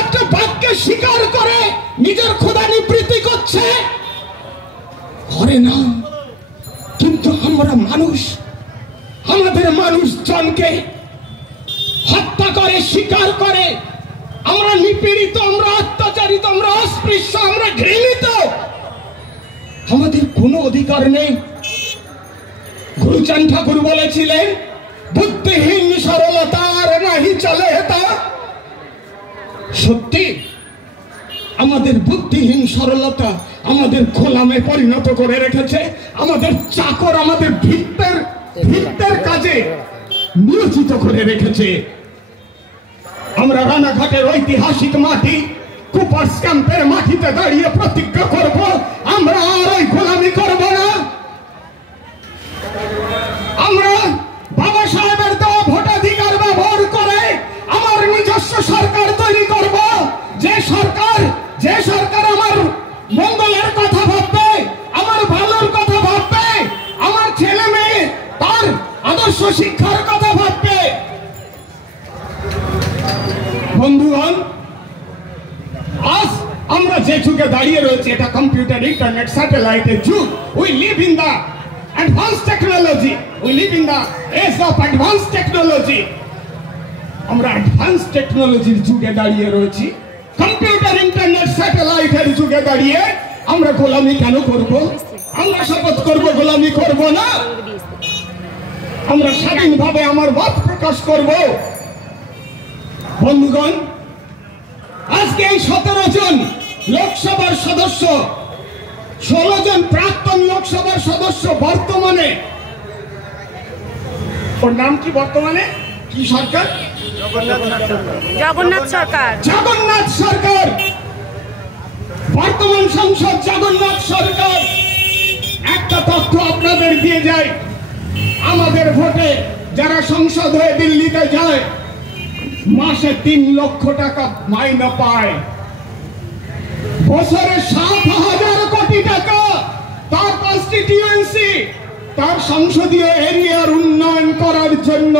একটা বাক্যে স্বীকার করে নিজের খোদা নিবৃত্তি করছে করে না, কিন্তু আমরা মানুষ, আমাদের মানুষজনকে হত্যা করে, স্বীকার করে। আমরা নিপীড়িত, আমরা অত্যাচারিত, আমরা অস্পৃশ্য, আমরা ঘৃণিত, আমাদের কোনো অধিকার নেই। গুরুচাঁদ ঠাকুর বলেছিলেন, বুদ্ধিহীন সরলতার নাহি চলে তা। সত্যি আমাদের বুদ্ধিহীন সরলতা আমাদের গোলামে পরিণত করে রেখেছে, আমাদের চাকর, আমাদের ভিত্তের কাজে নিয়োজিত করে রেখেছে। আমরা রানাঘাটের ঐতিহাসিক মাটি, কুপার্স ক্যাম্পের মাটিতে দাঁড়িয়ে প্রতিজ্ঞা করব, আমরা আর ওই গোলামি করব না। আমরা বাবা সাহেবের দেওয়া ভোটাধিকার ব্যবহার করে আমার নিজস্ব সরকার তৈরি করব, যে সরকার আমার মঙ্গলের কথা ভাববে, আমার ভালোর কথা ভাববে, আমার ছেলে মেয়ে তার আদর্শ শিক্ষার কথা ভাববে। বন্ধুগণ, আজ আমরা যে যুগে দাঁড়িয়ে রয়েছে, এটা কম্পিউটার, ইন্টারনেট, স্যাটেলাইটের যুগ। We live in the advance technology, we live in the age of advance technology. আমরা অ্যাডভান্স টেকনোলজির যুগে দাঁড়িয়ে রয়েছি, কম্পিউটার, ইন্টারনেট, স্যাটেলাইটের যুগে দাঁড়িয়ে আমরা গোলামি কেন করব? আমরা শপথ করব গোলামি করব না, আমরা স্বাধীনভাবে আমার মত প্রকাশ করব। বন্ধুগণ, আজকে এই 17 জন লোকসভার সদস্য, 16 জন প্রাক্তন লোকসভার সদস্য, বর্তমানে ওর নাম কি, বর্তমানে কি সরকার? জগন্নাথ সরকার। জগন্নাথ সরকার, বর্তমান সংসদ জগন্নাথ সরকার। একটা তথ্য আপনাদের দিয়ে যায়, আমাদের ভোটে যারা সংসদ হয়ে দিল্লিতে যায় মাসে 3 লক্ষ টাকা মাইনে পায়, বছরে 7,000 কোটি টাকা তার কনস্টিটিউয়েন্সি, তার সংসদীয় এরিয়ার উন্নয়ন করার জন্য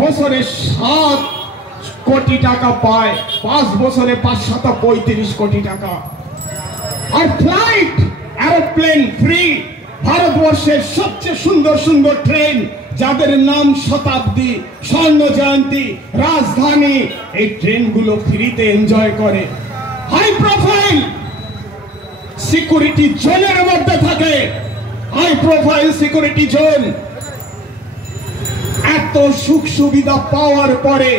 বছরে 7 কোটি টাকা পায়, 5 বছরে 535 কোটি টাকা। আর ফ্লাইট, এরোপ্লেন ফ্রি, ভারতবর্ষের সবচেয়ে সুন্দর সুন্দর ট্রেন যাদের নাম শতাব্দী, স্বর্ণ জয়ন্তী, রাজধানী, এই ট্রেনগুলো ফ্রিতে এনজয় করে। হাই প্রোফাইল সিকিউরিটি জোনের মধ্যে থাকে, হাই প্রোফাইল সিকিউরিটি জোন। এত সুখ সুবিধা পাওয়ার পরে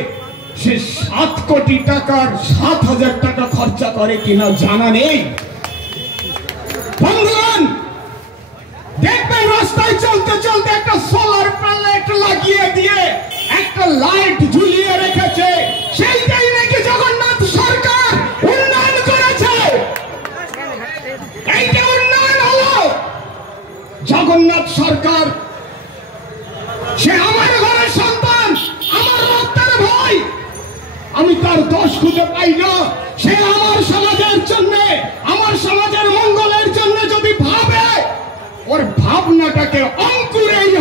সে 7 কোটি টাকার 7,000 টাকা খরচা করে কিনা জানা নেই। বন্ধুগণ, দেখবেন রাস্তায় চলতে চলতে একটা সোলার প্যানেল লাগিয়ে দিয়ে একটা লাইট ঝুলিয়ে রেখেছে, সেইটাই নাকি জগন্নাথ সরকার উন্নয়ন করেছে। এইটা উন্নয়ন হলো? জগন্নাথ সরকার, সে আমার ঘরের সন্তান, আমার রক্তের ভাই, আমি তার দোষ খুঁজে পাই না। সে আমার সমাজের জন্য, আমার সমাজের মঙ্গলের জন্য যদি ভাবে, ওর ভাবনাটাকে অঙ্কুরেই